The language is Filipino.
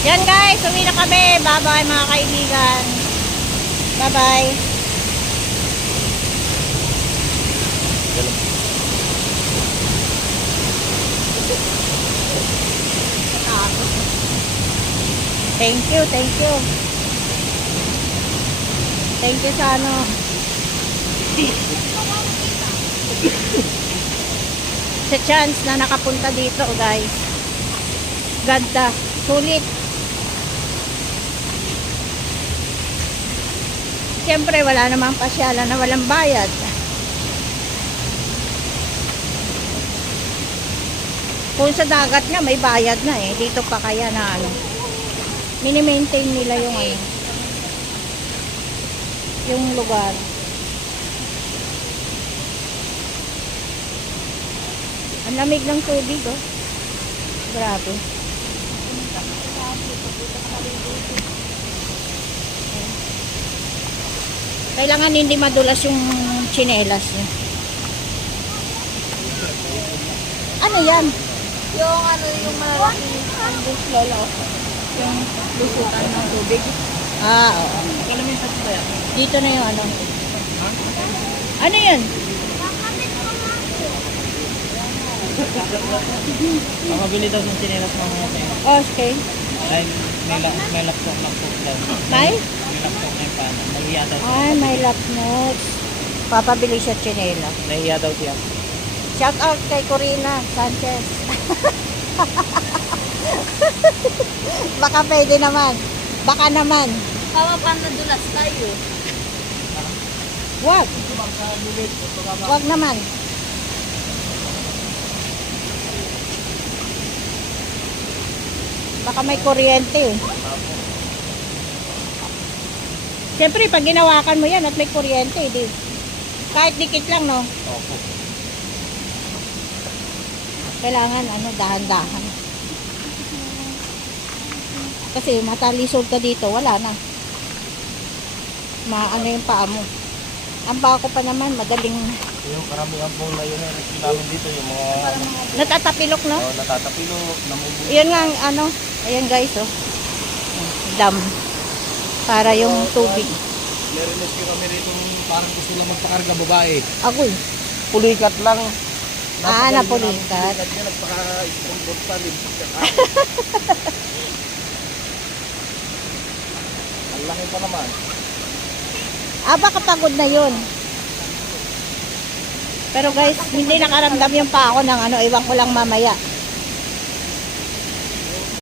Yan guys, uwi na kami. Bye-bye mga kaibigan. Bye-bye. Thank you, thank you. Thank you sa ano. Sa chance na nakapunta dito guys. Ganda, sulit. Siyempre wala namang pasyalan na walang bayad. Kung sa dagat nga may bayad na eh. Dito pa kaya na ano. Mini-maintain nila yung ano. Yung lugar. Ang lamig ng tubig oh. Grabe. Kailangan hindi madulas yung tsinelas niya. Ano yan? Yung ano, yung malalaking ambus lolo. Yung lusutan ng tubig. Ah, oo. Dito na yung ano. Ano yan? Mabili daw yung chinelas mo mga tayo. Okay. Ay, may laptop daw. May? May laptop na yung paano. Nahiya daw siya. Ay, may lap notes. Papabili siya tsinela. Nahiya daw siya. Shout out kay Corina Sanchez. Baka pwede naman. Baka naman. Kawa pa nadulas tayo. Wag. Wag naman. Baka may kuryente eh. Siyempre, pag ginawakan mo yan at may kuryente, di. Kahit dikit lang, no? Opo. Kailangan, ano, dahan-dahan. Kasi matalisod ka dito, wala na. Maano yung paa mo. Ang paa ko pa naman, madaling Yung karamihan pong layo na namin dito, yung mga natatapilok, no? natatapilok, namumulo. Yun nga, ang ano, ayan guys, oh. Dam. Para yung tubig. Meron na siya kami rito parang gusto lang magpakarga babae. Agoy. Pulikat lang. Napulikat. Kaya nagpaka-sponsor pa din. Ang laki pa naman. Baka pagod na yun. Pero guys, hindi nakaramdam yung pa ako ng ano, iwan ko lang mamaya.